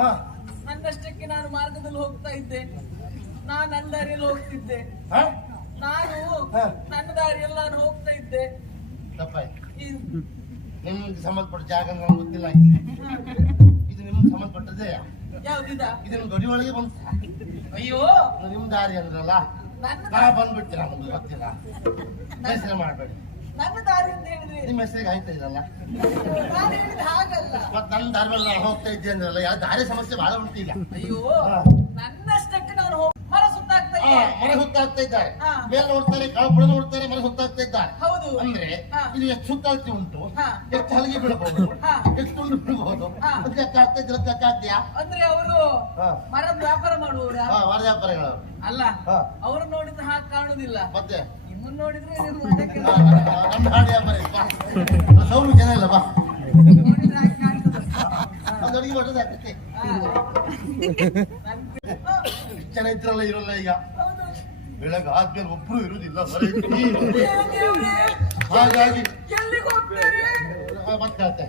ಹಾ. ನನ್ನಷ್ಟಕ್ಕೆ ನಾನು ಮಾರ್ಗದಲ್ಲಿ ಹೋಗ್ತಾ ಇದ್ದೆ. ನಾನು ನನ್ನ ದಾರಿಯಲ್ಲಿ ಹೋಗ್ತಿದ್ದೆ. ನಾನು. ನನ್ನ ದಾರಿಯಲ್ಲಿ ನಾನು ಹೋಗ್ತಾ ಇದ್ದೆ. ತಪ್ಪಾಯ್ತು. ನಿಮ್ಗೆ ಸಂಬಂಧಪಟ್ಟ ಜಾಗ ನನಗೆ ಗೊತ್ತಿಲ್ಲ ಇದು ನಿಮ್ಗೆ ಸಂಬಂಧಪಟ್ಟದ್ದೇ? ಯಾವ್ದಿದ? ಇದು ನಿಮ್ ಗಡಿ ಒಳಗೆ ಬಂತು. ಅಯ್ಯೋ. ನಿಮ್ ದಾರಿ ಅಂದ್ರಲ್ಲ? ನಾ ಬಂದ್ಬಿಡ್ತೀರ ನಮ್ಗೆ ಗೊತ್ತಿಲ್ಲ. ಹೆಸರು ಮಾಡಬೇಡಿ. ನನ್ನ ದಾರಿ ಅಂತ ಹೇಳಿದ್ರೆ. ನಿಮ್ಮ ಹೆಸರಿಗೆ ಆಯ್ತಾ ಇದಲ್ಲ ನಾನು ಹೇಳಿದ ಹಾಗಲ್ಲ ಮತ್ ನನ್ನ ದಾರಿ ಮೇಲೆ ನಾನು ಹೋಗ್ತಾ ಇದ್ದೆ ಅಂದ್ರಲ್ಲ ಯಾವ ದಾರಿ ಸಮಸ್ಯೆ ಬಹಳ ಉಂಟಿಲ್ಲ ಅಯ್ಯೋ ನನ್ನ ನನ್ನಷ್ಟಕ್ಕೆ ನಾನು ಹೋಗ್- ಮರ ಸುತ್ತಾಗ್ತಾ ಆ, ಇದ್ದೆ ಮನೆ ಹುತ್ತಾಗ್ತಾ ಇದ್ದಾರೆ ಹಾ. ಮೇಲೆ ನೋಡ್ತಾರೆ ಕಾಪುಳ ನೋಡ್ತಾರೆ ಮನೆ ಸುತ್ತಾಗ್ತಾ ಇದ್ದಾರೆ ಹೌದು ಅಂದ್ರೆ ಹಾ. ಇದು ಎಷ್ಟು ಸುತ್ತಾಗ್ತಿ ಉಂಟು ಹಾ. ಎಷ್ಟು ಹಲಗಿ ಬಿಡಬಹುದು ಹಾ. ಎಷ್ಟು ತುಂಡು ಬೀಳಬಹುದು ಹಾ. ಅದಕ್ಕೆ ಆಗ್ತಾ ಇದ್ರೆ ಆಗ್ತೀಯಾ ಅಂದ್ರೆ ಅವರು ಹಾ. ಮರದ ವ್ಯಾಪಾರ ಮಾಡುವವರ ಹಾ ವಾರವ್ಯಾಪಾರಿಗಳು ಅಲ್ಲ ಹಾ. ಅವರು ನೋಡಿದ್ರೆ ಹಾಗೆ ಕಾಣುದಿಲ್ಲ ಮತ್ತೆ ನಿಮ್ಮನ್ನ ನೋಡಿದ್ರೆ ಇದು ಅದಕ್ಕೆ ಹಾ, ನಮ್ಮ ಹಾಡು ವ್ಯಾಪಾರಿ ಬಾ ಜನ ಇಲ್ಲ ಬಾ. ಮಾಡೋದು ಜನ ಇದ್ರಲ್ಲ ಇರಲ್ಲ ಈಗ. ಹೌದು. ಬೆಳಗ್ಗೆ ಆದ್ಮೇಲೆ ಒಬ್ರು ಇರುವುದಿಲ್ಲ ದೇವ್ರೇ, ಹಾಗಾಗಿ ಮತ್ತೆ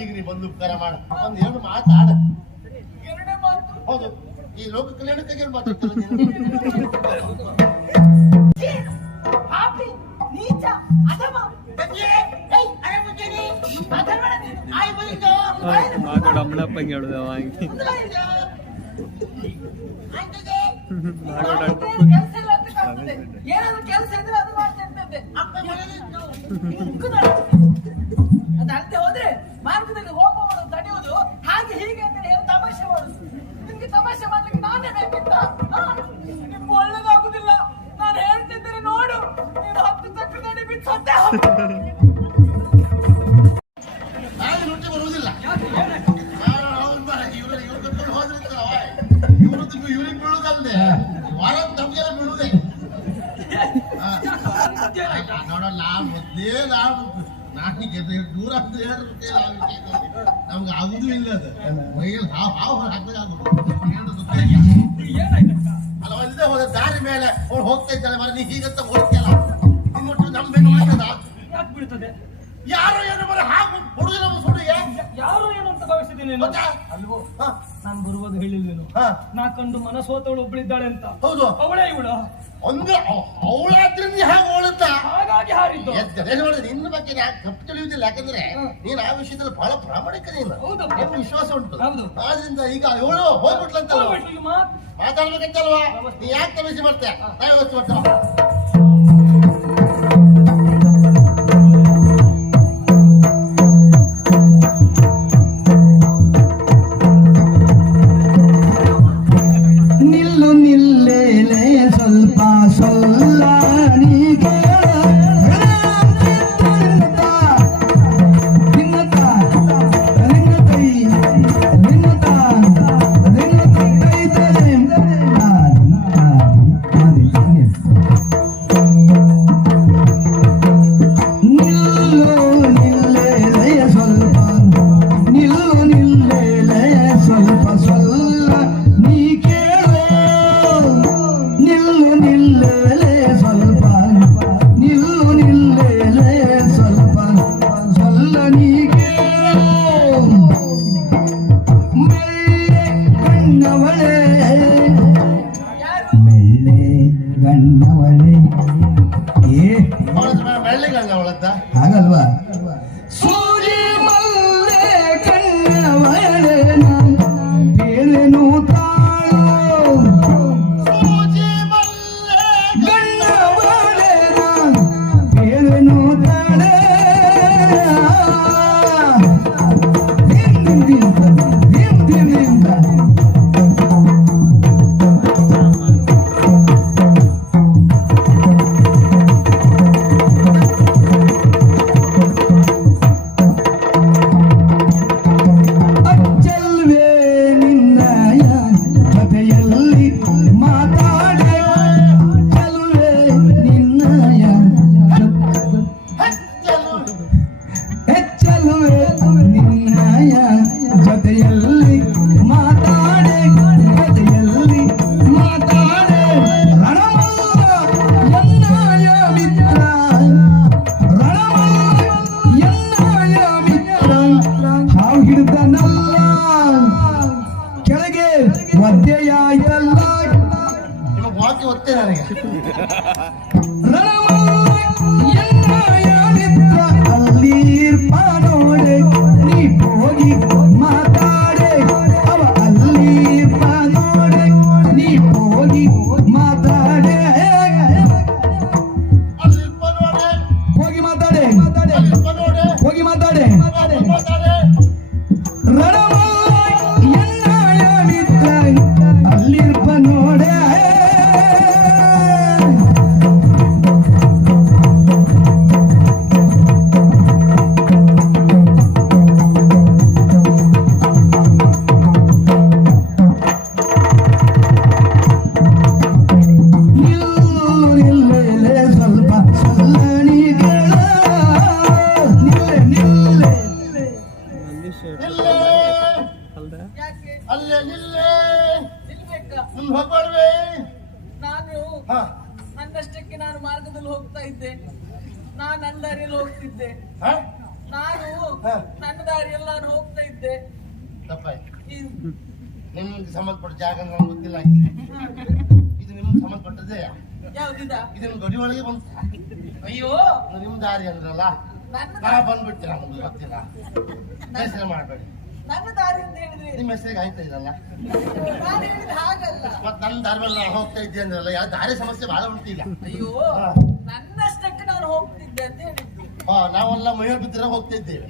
ಈಗ ನೀ ಬಂದು ಉಪಕಾರ ಮಾಡ. ಒಂದು ಎರಡು ಮಾತಾಡ ಎರಡೇ ಮಾತು ಹೌದು. ಈ ಲೋಕ ಕಲ್ಯಾಣಕ್ಕಾಗಿ ಏನು ಮಾತಾಡ್ತಾರೆ? ನೀಚ ಅಧಮ ಅರಮುಂಜನಿ, ಮಾತಾಡ್ಬೇಡ ನೀನು. ಆಯ್ ಬಂದಿದ್ದು. ಆಯ್ ಮಾತಾಡು ಅಮ್ಮನಪ್ಪಂಗೆ ಹೇಳುದ ವಾಂಗಿ ಇಲ್ಲ, ಇಲ್ಲ. ಆಯ್ತದೆ. ಮಾತಾಡ ಕೆಲ್ಸ ಇಲ್ಲ ಅಂತ ಕಾಣ್ತದೆ. ಕೆಲಸ ಇದ್ರೆ ಅದು ಮಾಡ್ತಾ ಅಪ್ಪ ಅಕ್ಕ ಮನೆಯಲ್ಲಿದ್ದು. ಹಿಂಗ್ ಅದು ಅಲ್ಲದೆ ಹೋದ್ರೆ ಮಾರ್ಗದಲ್ಲಿ ಹೋಗುವವನು ತಡೆಯುವುದು ಹಾಗೆ ಹೀಗೆ ಅಂತ ಹೇಳಿ ತಮಾಷೆ ಮಾಡುದು ನಿಮ್ಗೆ ತಮಾಷೆ ಮಾಡ್ಲಿಕ್ಕೆ ನಾನೇ ಬೇಕಿತ್ತ? ನಿಮ್ಗೆ ಒಳ್ಳೇದಾಗುದಿಲ್ಲ ನಾನು ಹೇಳ್ತಿದ್ದೇನೆ ನೋಡು ನೀನು ಹತ್ತು ತಕ್ಕ ನಡಿ ಬಿಟ್ಟು ಸತ್ತೇ ನೋಡ, ನಾವು ಮೊದ್ಲೇ ನಾವು ನಾಟಿಗೆ ದೂರ ಅಂದ್ರೆ. ನಮ್ಗೆ ಆಗುದೂ ಇಲ್ಲ ಅದು. ಮೈಯಲ್ಲಿ ಹಾವು ಹಾವು ಹಾಕಬೇಕಾಗುದು ಅಲ್ಲ, ಒಂದೇ ಹೋದ ದಾರಿ ಮೇಲೆ ಅವ್ರು ಹೋಗ್ತಾ ಇದ್ದಾರೆ ಮರ ನೀ ಹೀಗಂತ ಹೋಗ್ತಿಯಲ್ಲ ನಿಮ್ಮೊಟ್ಟು ನಮ್ಮ ಬೆನ್ನು ಬಿಡ್ತದೆ ಯಾರು ಏನು ಬರ ಹಾಕು ಹುಡುಗಿ ನಮ್ಮ ಸುಡುಗೆ ಯಾರು ಏನು ಅಂತ ಭಾವಿಸಿದ್ದೀನಿ ಗೊತ್ತಾ? ಅಲ್ವೋ? ಹಾ, ನಾನು ಬರುವುದು ಹೇಳಿಲ್ವೇನು? ಹಾ, ನಾ ಕಂಡು ಮನಸ್ಸೋತವಳು ಒಬ್ಬಳಿದ್ದಾಳೆ ಅಂತ. ಹೌದು. ಅವಳೇ ಇವಳು. ಒಂದು ಅವಳಾದ್ರಿಂದ ಹಾಗೆ ಹೋಳುತ್ತ ಹಾಗಾಗಿ ಹಾರಿದ್ದು. ನೋಡಿದ್ರೆ ನೋಡಿ ನಿನ್ನ ಬಗ್ಗೆ ಯಾಕೆ ತಪ್ಪು ತಿಳಿಯುವುದಿಲ್ಲ. ಯಾಕಂದ್ರೆ ನೀನು ಆ ವಿಷಯದಲ್ಲಿ ಬಹಳ ಪ್ರಾಮಾಣಿಕ ನೀನು. ಹೌದು. ನಿಮ್ಗೆ ವಿಶ್ವಾಸ ಉಂಟು. ಹೌದು. ಆದ್ರಿಂದ ಈಗ ಇವಳು ಹೋಗ್ಬಿಟ್ಲಂತ ಮಾತಾಡ್ಬೇಕಂತಲ್ವಾ? ನೀ ಯಾಕೆ ತಮಿಸಿ ಮಾಡ್ತೀಯ? ನಾ ಮಾಡ್ತಾವ ಗಣ್ಣವಳೆ ಏ ಬೆಳ್ಳಿಗಲ್ಲ ಅವಳದ್ದ ಹಾಗಲ್ವಾ ಸೂಜಿ ನನ್ನ ದಾರಿಯಲ್ಲಿ ನಾನು ಹೋಗ್ತಾ ಇದ್ದೆ. ತಪ್ಪಾಯ್ತು. ಈ- ನಿಮ್ಗೆ ಸಂಬಂಧಪಟ್ಟ ಜಾಗ ನನಗೆ ಗೊತ್ತಿಲ್ಲ ಇದು ನಿಮ್ಗೆ ಸಂಬಂಧಪಟ್ಟದ್ದೇ ಯಾವ್ದಿದ? ಇದು ನಿಮ್ ಗಡಿ ಒಳಗೆ ಬಂತು. ಅಯ್ಯೋ. ನಿಮ್ ದಾರಿ ಅಂದ್ರಲ್ಲ? ನನ್ನ ನಾ ಬಂದ್ಬಿಡ್ತೀರ ನಮ್ಗೆ ಗೊತ್ತಿಲ್ಲ ಬೇಸರ ಮಾಡಬೇಡಿ. ನನ್ನ ದಾರಿ ಅಂತ ಹೇಳಿದ್ರೆ. ನಿಮ್ಮ ಹೆಸರಿಗೆ ಆಯ್ತಾ ಇದಲ್ಲ? ನಾನು ಹೇಳಿದ ಹಾಗಲ್ಲ. ಮತ್ ನನ್ನ ದಾರಿ ಮೇಲೆ ನಾನು ಹೋಗ್ತಾ ಇದ್ದೆ ಅಂದ್ರಲ್ಲ ಯಾವ ದಾರಿ ಸಮಸ್ಯೆ ಬಹಳ ಉಂಟು ಈಗ. ಅಯ್ಯೋ. ಹಾ. ನನ್ನಷ್ಟಕ್ಕೆ ನಾನು ಹೋಗ್ತಿದ್ದೆ ಅಂತ ಹೇಳಿದ್ದು ಹಾ ನಾವೆಲ್ಲ ಮೈಯರ್ ಬಿದ್ದಿರ ಹೋಗ್ತಾ ಇದ್ದೇವೆ.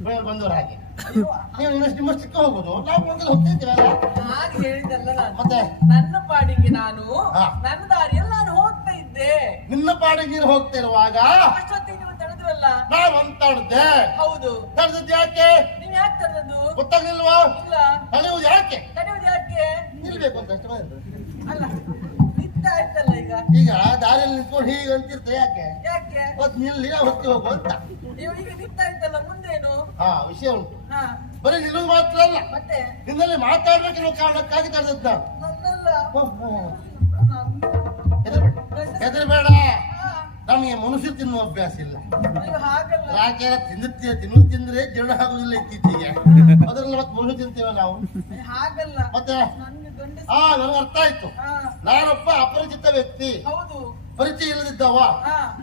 ಬಂದವರು ಹಾಗೆ. ನೀವು ಇನ್ನಷ್ಟು ಸಿಕ್ಕ ಹೋಗೋದು ನಾವು ಮೊದಲು ಹೋಗ್ತಾ ಇದ್ದೇವಲ್ಲ? ಹಾಗೆ ಹೇಳಿದಲ್ಲ ನಾನು. ಮತ್ತೆ? ನನ್ನ ಪಾಡಿಗೆ ನಾನು ಹಾ. ನನ್ನ ದಾರಿಯಲ್ಲಿ ನಾನು ಹೋಗ್ತಾ ಇದ್ದೆ. ನಿನ್ನ ಪಾಡಿಗೆ ಹೋಗ್ತಿರುವಾಗ ಹೋಗ್ತಾ ಇರುವಾಗ? ಅಷ್ಟೊತ್ತಿಗೆ ನೀವು ತಡೆದ್ರಲ್ಲ? ನಾವು ಅಂತಾಡ್ದೆ ಹೌದು. ತಡೆದದ್ದು ಯಾಕೆ? ನೀವ್ ಯಾಕೆ ತಡೆದದ್ದು? ಗೊತ್ತಾಗ್ಲಿಲ್ವಾ? ಇಲ್ಲ. ತಡೆಯುವುದು ಯಾಕೆ? ತಡೆಯುವುದು ಯಾಕೆ? ನಿಲ್ಬೇಕು ಅಂತ ಅಷ್ಟೇ ಮಾಡಿದ್ದು. ಅಲ್ಲ. ಆಯ್ತಲ್ಲ ಈಗ? ಈಗ ದಾರಿಯಲ್ಲಿ ನಿಂತ್ಕೊಂಡು ಹೀಗೆ ಅಂತಿರ್ತ ಯಾಕೆ? ಯಾಕೆ? ಅವತ್ತು ನಿಲ್ಲಿ ಹೊತ್ತಿ ಹೋಗು ಅಂತ. ನೀವು ಈಗ ನಿಂತ ಆಯ್ತಲ್ಲ ಮುಂದೇನು? ಹಾ ವಿಷಯ ಉಂಟು. ಹಾ. ಬರೀ ನಿಲ್ಲುವುದು ಮಾತ್ರ ಅಲ್ಲ. ಮತ್ತೆ? ನಿನ್ನಲ್ಲಿ ಮಾತಾಡ್ಬೇಕಿರೋ ಕಾರಣಕ್ಕಾಗಿ ತಡೆದದ್ದು ನಾನು. ನನ್ನಲ್ಲ. ಹೆದರ್ಬೇಡ. ನಮಗೆ ಮನುಷ್ಯ ತಿನ್ನುವ ಅಭ್ಯಾಸ ಇಲ್ಲ. ಯಾಕೆ ತಿನ್ನುತ್ತೀಯ ತಿನ್ನು ತಿಂದ್ರೆ ಜೀರ್ಣ ಆಗುದಿಲ್ಲ ಇತ್ತೀಚೆಗೆ. ಅದ್ರಲ್ಲಿ ಮತ್ತೆ ಮನುಷ್ಯ ತಿಂತೀವ ನಾವು? ಹಾಗಲ್ಲ. ಮತ್ತೆ? ಹಾ ನನಗೆ ಅರ್ಥ ಆಯ್ತು. ನಾನೊಬ್ಬ ಅಪರಿಚಿತ ವ್ಯಕ್ತಿ. ಹೌದು. ಪರಿಚಯ ಇಲ್ಲದಿದ್ದವ.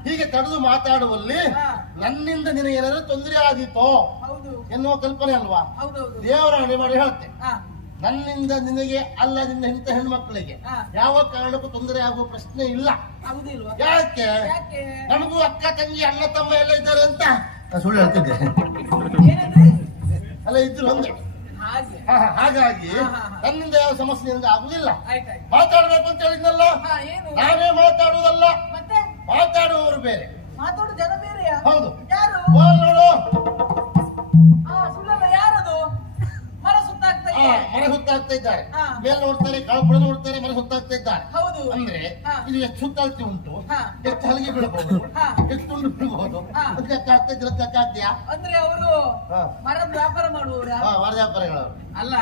ಹೀಗೆ ತಡೆದು ಮಾತಾಡುವಲ್ಲಿ ನನ್ನಿಂದ ನಿನಗೆ ಏನಾದ್ರು ತೊಂದರೆ ಆದೀತೋ ಎನ್ನುವ ಕಲ್ಪನೆ ಅಲ್ವಾ? ದೇವರ ಹಣೆ ಮಾಡಿ ಹೇಳ್ತೆ. ನನ್ನಿಂದ ನಿನಗೆ ಅಲ್ಲ ನಿನ್ನ ಇಂಥ ಹೆಣ್ಮಕ್ಳಿಗೆ. ಯಾವ ಕಾರಣಕ್ಕೂ ತೊಂದರೆ ಆಗುವ ಪ್ರಶ್ನೆ ಇಲ್ಲ. ಯಾಕೆ? ನಮಗೂ ಅಕ್ಕ ತಂಗಿ ಅಣ್ಣ ತಮ್ಮ ಎಲ್ಲ ಇದ್ದಾರೆ ಅಂತ. ಸುಳ್ಳು ಹೇಳ್ತಿದ್ದೆ. ಅಲ್ಲ ಇದ್ರು ಹಾ, ಹಾಗಾಗಿ. ನನ್ನಿಂದ ಯಾವ ಸಮಸ್ಯೆ ನಿನಗೆ ಆಗುದಿಲ್ಲ. ಮಾತಾಡಬೇಕು ಅಂತ ಹೇಳಿದ್ನಲ್ಲ? ನಾನೇ ಮಾತಾಡುವುದಲ್ಲ. ಮತ್ತೆ? ಮಾತಾಡುವವರು ಬೇರೆ. ಮಾತಾಡುವ ಜನ ಬೇರೆ ಹೌದು. ಸುತ್ತಾಗ್ತಾ ಇದ್ದಾರೆ. ಮೇಲೆ ನೋಡ್ತಾರೆ ಕಳಪುಳ ನೋಡ್ತಾರೆ ಮನೆ ಸುತ್ತಾಗ್ತಾ ಇದ್ದಾರೆ. ಹೌದು. ಅಂದ್ರೆ. ಇದು ಎಷ್ಟು ಸುತ್ತಾಗ್ತಿ ಉಂಟು. ಎಷ್ಟು ಹಲಗೆ ಬಿಡಬಹುದು. ಎಷ್ಟು ಉಂಟು ಬಿಡಬಹುದು. ಅದಕ್ಕೆ ಆಗ್ತಾ ಇದ್ರೆ ಆಗ್ತೀಯಾ? ಅಂದ್ರೆ ಅವರು. ಮರದ ವ್ಯಾಪಾರ ಮಾಡುವವರ? ಮರದ ವ್ಯಾಪಾರಗಳು ಅಲ್ಲ.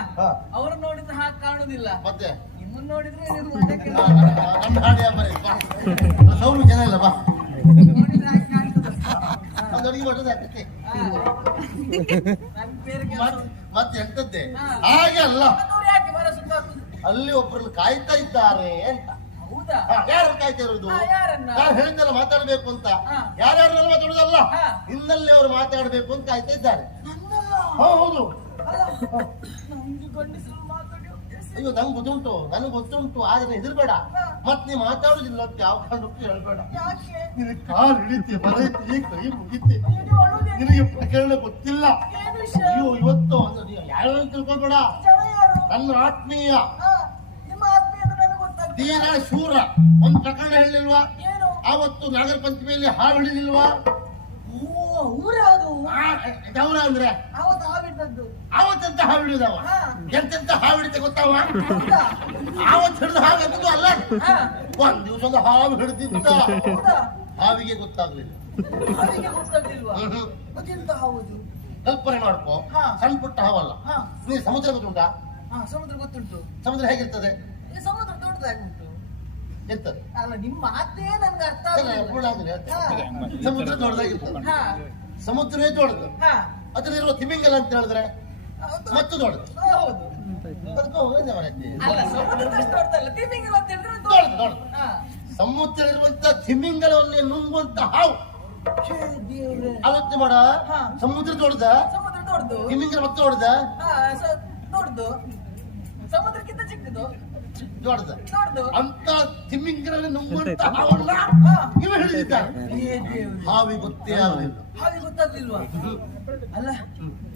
ಅವರು ನೋಡಿದ್ರೆ ಹಾಗೆ ಕಾಣುದಿಲ್ಲ. ಮತ್ತೆ? ನಿಮ್ಮನ್ನ ನೋಡಿದ್ರೆ ನಮ್ಮ ಹಾಡು ವ್ಯಾಪಾರ. ಸೌರು ಜನ ಇಲ್ಲ ಬಾ. ನೋಡಿದ್ರೆ ಹಾಗೆ ಕಾಣ್ತದೆ. ಅಡಿಗೆ ಮಾಡೋದು ಅದಕ್ಕೆ. ಮತ್ತೆ ಎಂತದ್ದೇ ಹಾಗೆ ಅಲ್ಲ. ಅಲ್ಲಿ ಒಬ್ಬರನ್ನು ಕಾಯ್ತಾ ಇದ್ದಾರೆ ಅಂತ. ಯಾರು ಕಾಯ್ತಾ ಇರೋದು? ನಾನು ಹೇಳಿದ್ದಲ್ಲ ಮಾತಾಡ್ಬೇಕು ಅಂತ. ಯಾರ್ಯಾರನ್ನೆಲ್ಲ ಮಾತಾಡುದಲ್ಲ ಹಾ. ಇನ್ನಲ್ಲಿ ಅವರು ಮಾತಾಡ್ಬೇಕು ಅಂತ ಕಾಯ್ತಾ ಇದ್ದಾರೆ. ನನ್ನಲ್ಲ? ಹೌದು. ಅಯ್ಯೋ ನಂಗೆ ಗೊತ್ತುಂಟು. ನನಗೆ ಗೊತ್ತುಂಟು. ಆದ್ರೆ ಹೆದರ್ಬೇಡ. ಮತ್ ನೀ ಮಾತಾಡುದಿಲ್ಲ ಅಂತ ಯಾವ ಕಾರಣಕ್ಕೂ ಹೇಳ್ಬೇಡ. ನಿನ್ ನಿನಗೆ ಕಾಲು ಹಿಡಿತಿ ಬರೈತಿ ಕೈ ಮುಗಿತಿ? ನಿನಗೆ ಪ್ರಕರಣ ಗೊತ್ತಿಲ್ಲ. ಅಯ್ಯೋ ಇವತ್ತು ಯಾರು ತಿಳ್ಕೊಬೇಡ. ನನ್ನ ಆತ್ಮೀಯ. ದೀನ ಶೂರ. ಒಂದು ಪ್ರಕರಣ ಹೇಳಿಲ್ವಾ? ಆವತ್ತು ನಾಗರ ಪಂಚಮಿಯಲ್ಲಿ ಹಾಳು ಹಿಡಿದಿಲ್ವಾ? ಊರದು ಗೌರ ಅಂದ್ರೆ ಅವತ್ತು ಹಾವಿದ್ದದ್ದು ಆವತ್ತೆಂತ ಹಾವು ಹಿಡಿದವ ಹಾ. ಎಂತೆಂತ ಹಾವಿಡಿತ ಗೊತ್ತಾವ ಆವತ್ತು ಹಿಡಿದ ಹಾವು ಎಂತದ್ದು ಅಲ್ಲ? ಹಾ. ಒಂದ್ ದಿವಸದ ಹಾವು ಹಿಡಿದಿದ್ದ ಹಾವಿಗೆ ಗೊತ್ತಾಗ್ಲಿಲ್ಲ. ಹಾವಿಗೆ ಗೊತ್ತಾಗ್ಲಿಲ್ವಾ? ಹ್ಮ್. ಹೌದು ಕಲ್ಪನೆ ಮಾಡ್ಕೋ. ಸಣ್ಣ ಪುಟ್ಟ ಹಾವಲ್ಲ. ನೀ ಸಮುದ್ರ ಗೊತ್ತುಂಟಾ ಸಮುದ್ರ ಗೊತ್ತುಂಟು. ಸಮುದ್ರ ಹೇಗಿರ್ತದೆ? ಸಮುದ್ರ ದೊಡ್ಡದಾಗಿ ಉಂಟು. ಅಲ್ಲ ನಿಮ್ಮ ಮಾತೇ ನನ್ಗೆ ಅರ್ಥ ಪೂರ್ಣ ಸಮುದ್ರ ದೊಡ್ಡದಾಗಿರ್ತದೆ ಹಾ. ಸಮುದ್ರವೇ ದೊಡ್ಡದು. ಹಾ. ಅದರಲ್ಲಿರುವ ತಿಮಿಂಗಲ ಅಂತ ಹೇಳಿದ್ರೆ ಮತ್ತು ದೊಡ್ಡದು. ಹೌದು. ಅಲ್ಲ ಸಮುದ್ರದಷ್ಟು ದೊಡ್ಡದಲ್ಲ. ತಿಮಿಂಗಲ ಅಂತ ಹೇಳಿದ್ರೆ ದೊಡ್ಡದು ದೊಡ್ಡದು. ತಿಮಿಂಗಲವನ್ನೇ ನುಂಗುವಂತ ಹಾವು. ಆಲೋಚನೆ ಮಾಡ. ಹಾ. ಸಮುದ್ರ ದೊಡ್ಡದ. ಸಮುದ್ರ ದೊಡ್ಡದು. ತಿಮಿಂಗಲ ಮತ್ತೆ ದೊಡ್ಡದ. ಹಾ ಸ- ದೊಡ್ಡದು. ಸಮುದ್ರಕ್ಕಿಂತ ಚಿಕ್ಕದು. ದೊಡ್ಡದ. ಅಂತ ತಿಮಿಂಗಲನ್ನ ನುಂಗುವಂತ ಹಾವನ್ನ ಇವ ಹಿಡಿದಿದ್ದಾರೆ. ಹಾವಿ ಗೊತ್ತೇ ಆಗುದಿಲ್ಲ. ಹಾವಿ ಗೊತ್ತಾಗ್ಲಿಲ್ವಾ? ಅಲ್ಲ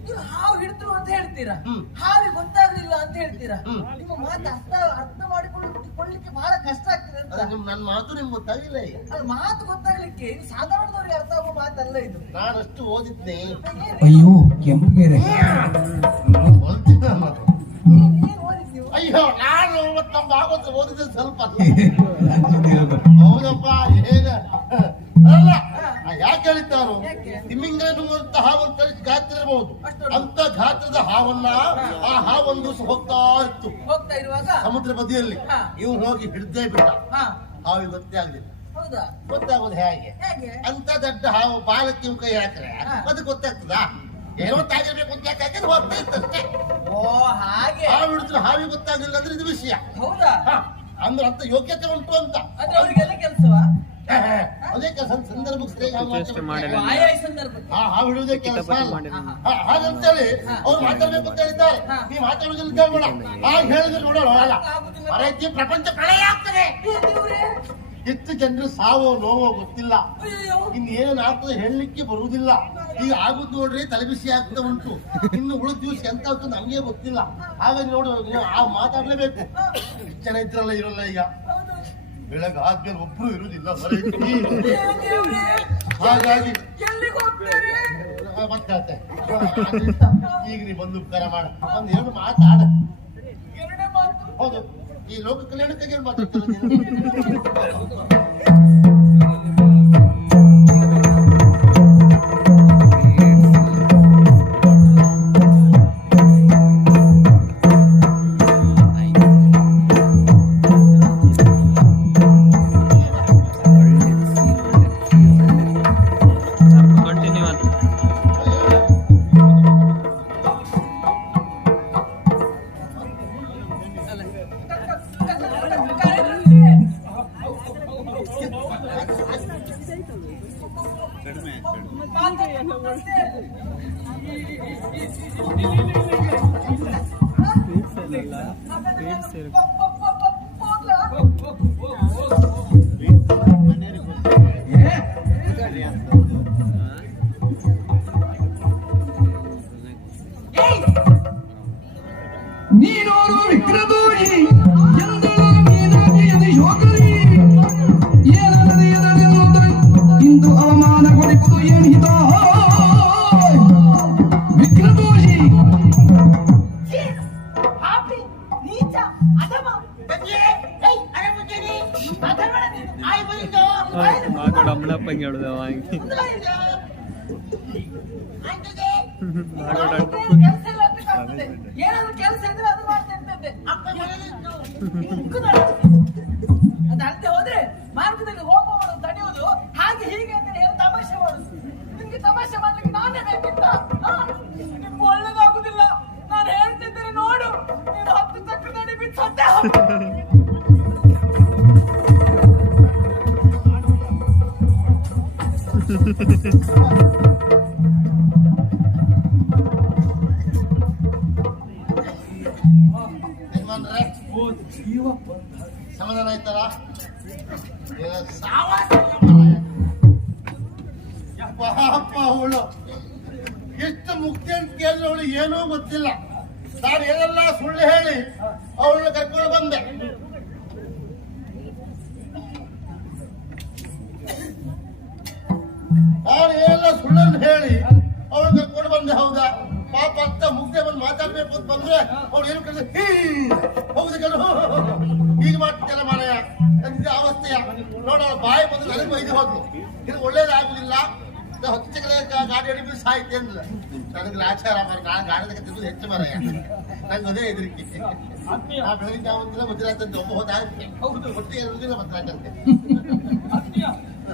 ನೀವು ಹಾವು ಹಿಡಿದ್ರು ಅಂತ ಹೇಳ್ತೀರಾ? ಹ್ಮ್. ಹಾವಿ ಗೊತ್ತಾಗ್ಲಿಲ್ಲ ಅಂತ ಹೇಳ್ತೀರಾ? ಹ್ಮ್. ನಿಮ್ಮ ಮಾತು ಅರ್ಥ ಅರ್ಥ ಮಾಡಿಕೊಳ್ಳಿಕ್ಕೆ ಬಹಳ ಕಷ್ಟ ಆಗ್ತದೆ ಅಂತ. ನನ್ನ ಮಾತು ನಿಮ್ಗೆ ಗೊತ್ತಾಗಿಲ್ಲ ಆ ಮಾತು ಗೊತ್ತಾಗ್ಲಿಕ್ಕೆ ಇದು ಸಾಧಾರಣದವ್ರಿಗೆ ಅರ್ಥ ಆಗುವ ಮಾತಲ್ಲ ಇದು. ನಾನಷ್ಟು ಓದಿದ್ದೆ. ಅಯ್ಯೋ ಕೆಂಪಗೆರೆ ಅಯ್ಯೋ ನಾನು ಮತ್ತೆ ನಮ್ಮ ಆಗೋದು ಓದಿದ್ದೆ ಸ್ವಲ್ಪ. ಹೌದಪ್ಪ ಏನ? ಅಲ್ಲ ಯಾಕೆ ಹೇಳಿದ್ದಾರು ಯಾಕೆ? ತಿಮ್ಮಿಂಗ ನುಂಗುವಂತ ಹಾವನ್ನು ತರಿಸಿ ಗಾತ್ರ ಇರಬಹುದು ಅಂತ ಗಾತ್ರದ ಹಾವನ್ನ ಆ ಹಾವೊಂದು ದಿವಸ ಹೋಗ್ತಾ ಇತ್ತು. ಹೋಗ್ತಾ ಇರುವಾಗ? ಸಮುದ್ರ ಬದಿಯಲ್ಲಿ. ಇವ್ ಹೋಗಿ ಹಿಡ್ದೇ ಬಿಟ್ಟ. ಹಾವಿಗೆ ಗೊತ್ತೇ ಆಗಲಿಲ್ಲ. ಹೌದಾ? ಗೊತ್ತಾಗೋದು ಹೇಗೆ? ಅಂತ ದೊಡ್ಡ ಹಾವು ಬಾಲಕ್ಕೆ ಕೈ ಹಾಕ್ರೆ. ಅದು ಗೊತ್ತಾಗ್ತದಾ? ಏನೋ ತಾಗಿರ್ಬೇಕು ಅಂತ ಯಾಕಂದ್ರೆ ಹೋಗ್ತಾ ಇತ್ತಷ್ಟೇ ಓ ಹಾಗೆ. ಹಾವು ಹಿಡಿದ್ರೆ ಹಾವಿ ಗೊತ್ತಾಗಲಿಲ್ಲ ಅಂದ್ರೆ ಇದು ವಿಷಯ. ಹೌದಾ? ಹ, ಅಂದ್ರೆ ಅಂತ ಯೋಗ್ಯತೆ ಉಂಟು ಅಂತ. ಅಂದ್ರೆ ಅವರಿಗೆಲ್ಲ ಕೆಲಸವಾ? ಅದೇ ಕೆಲಸ ಸಂದರ್ಭಕ್ಕೆ ಸರಿಯಾಗಿ ಹಾವು ಟೇಸ್ಟ್ ಮಾತಾಡ್ಬೇಕು. ಮಾಡಿಲ್ಲ. ಆಯಾ ಸಂದರ್ಭಕ್ಕೆ. ಆ ಹಾವು ಹಿಡಿಯೋದೇ ಕೆಲಸ. ಹ, ಹಾಗಂತೇಳಿ ಅವ್ರು ಮಾತಾಡ್ಬೇಕು ಅಂತ ಹೇಳಿದ್ದಾರೆ. ನೀವು ಮಾತಾಡೋದಿಲ್ಲ ಅಂತ ಹೇಳ್ಬೇಡ ಆಗ ಹೇಳಿದ್ರೆ ನೋಡೋಣ ಅಲ್ಲ. ಮರೈತಿ ಪ್ರಪಂಚ ಪ್ರಳಯ ಆಗ್ತದೆ. ಏ ಎಷ್ಟು ಜನರು ಸಾವೋ ನೋವೋ ಗೊತ್ತಿಲ್ಲ. ಇನ್ನೇನಾಗ್ತದೆ ಹೇಳಲಿಕ್ಕೆ ಬರುವುದಿಲ್ಲ. ಈಗ ಆಗುದು ನೋಡ್ರಿ ತಲೆಬಿಸಿ ಆಗ್ತಾ ಉಂಟು. ಇನ್ನು ಉಳಿದ ದಿವಸ ಎಂತ ಆಗ್ತದೆ ನಮ್ಗೆ ಗೊತ್ತಿಲ್ಲ. ಹಾಗಾಗಿ ನೋಡು ಆ ಮಾತಾಡ್ಲೇಬೇಕು. ಜನ ಇದ್ರಲ್ಲ ಇರಲ್ಲ ಈಗ. ಬೆಳಗ್ಗೆ ಆದ್ಮೇಲೆ ಒಬ್ರು ಇರುದಿಲ್ಲ ಹಾಗಾಗಿ ಮತ್ತೆ ಈಗ ನೀ ಬಂದು ಉಪಕಾರ ಮಾಡ. ಒಂದ್ ಎರಡು ಮಾತಾಡ ಹೌದು, ಈ ಲೋಕ ಕಲ್ಯಾಣಕ್ಕಾಗಿ ಮಾತಾಡ್ತಾರೆ? ಇರ್ತದೆ ಅಕ್ಕ ಅದು ಹೋದ್ರೆ ಮಾರ್ಗದಲ್ಲಿ ತಡೆಯುವುದು ಹಾಗೆ ಹೀಗೆ ಅಂತ ಹೇಳಿ ತಮಾಷೆ ಮಾಡುದು ನಿಮ್ಗೆ ತಮಾಷೆ ಮಾಡ್ಲಿಕ್ಕೆ ನಾನೇ ಬೇಕಿತ್ತ ಆ? ನಿಮ್ಗೆ ಒಳ್ಳೇದಾಗುದಿಲ್ಲ ನಾನು ಹೇಳ್ತಿದ್ದೇನೆ ನೋಡು ನೀನು ಹತ್ತು ಚಕ್ರ ನಡಿ ಬಿಟ್ಟು ಸತ್ತೇ ಸಮಾಧಾನ ಆಯ್ತಲ್ಲ. ಪಾಪ ಅವಳು ಎಷ್ಟು ಮುಖ್ಯ ಅಂತ ಕೇಳಿದ್ರೆ ಅವಳು ಏನೂ ಗೊತ್ತಿಲ್ಲ ನಾನು ಏನೆಲ್ಲ ಸುಳ್ಳು ಹೇಳಿ ಅವಳನ್ನ ಕರ್ಕೊಂಡು ಬಂದೆ ಸುಳ್ಳನ್ನು ಹೇಳಿ ಅವಳು ಕರ್ಕೊಂಡು ಬಂದೆ, ಹೌದಾ? ಪಾಪ ಅಂತ ಮುಗ್ದೆ ಬಂದು ಮಾತಾಡ್ಬೇಕು ಅಂತ ಬಂದ್ರೆ, ಅವ್ಳು ಏನು ಕಳಿಸ ಹೌದು ಕಣು ಈಗ ಮಾಡ್ತಿದ್ದಲ್ಲ ಮಾರಾಯ ಅಂದ್ರೆ ಅವಸ್ಥೆಯ? ನೋಡ ಬಾಯಿ ಬಂದು ನನಗೆ ಬೈದು ಹೋದ್ಲು. ಇದು ಒಳ್ಳೇದಾಗುದಿಲ್ಲ. ಇದು ಹತ್ತು ಚಕ್ರ ಗಾಡಿ ಹಿಡಿದು ಸಾಯ್ತೇನಿಲ್ಲ. ನನಗೆ ಆಚಾರ ಮಾರ ನಾನು ಗಾಡಿದಾಗ ಹೆಚ್ಚು ಮಾರಾಯ. ನಂಗೆ ಅದೇ ಹೆದರಿಕೆ. ಆ ಬೆಳಗ್ಗೆ ಯಾವತ್ತಿಲ್ಲ ಮಧ್ಯರಾತ್ರಿ ಒಬ್ಬ ಹೌದು ಒಟ್ಟು ಎರಡು ದಿನ ಮಧ್ಯರಾತ್ರಿ ಆತ್ಮೀಯ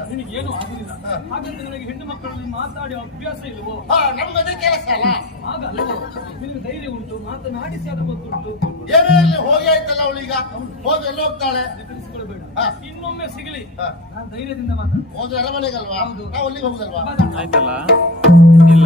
ನಿನಗೆ ಏನು ಆಗುದಿಲ್ಲ. ಹಾಗಂತ ನನಗೆ ಹೆಣ್ಣು ಮಕ್ಕಳಲ್ಲಿ ಮಾತಾಡಿ ಅಭ್ಯಾಸ ಇಲ್ವೋ? ಹಾ ನಮ್ಗೆ ಅದೇ ಕೆಲಸ ಅಲ್ಲ. ಹಾಗಲ್ವೋ ನಿನಗೆ ಧೈರ್ಯ ಉಂಟು ಮಾತನಾಡಿಸಿ ಅದು ಗೊತ್ತುಂಟು. ಏನೇ ಇಲ್ಲಿ ಹೋಗಿ ಆಯ್ತಲ್ಲ ಅವಳೀಗ. ಹೋಗಿ ಎಲ್ಲ ಹೋಗ್ತಾಳೆ? ತಿಳಿಸಿಕೊಳ್ಬೇಡ. ಇನ್ನೊಮ್ಮೆ ಸಿಗಲಿ. ನಾನು ಧೈರ್ಯದಿಂದ ಮಾತಾಡ ಹೋದ ಅರಮನೆಗಲ್ವಾ ಹೌದು. ನಾವು ಅಲ್ಲಿಗೆ ಹೋಗುದಲ್ವಾ? ಆಯ್ತಲ್ಲ? ಇಲ್ಲ.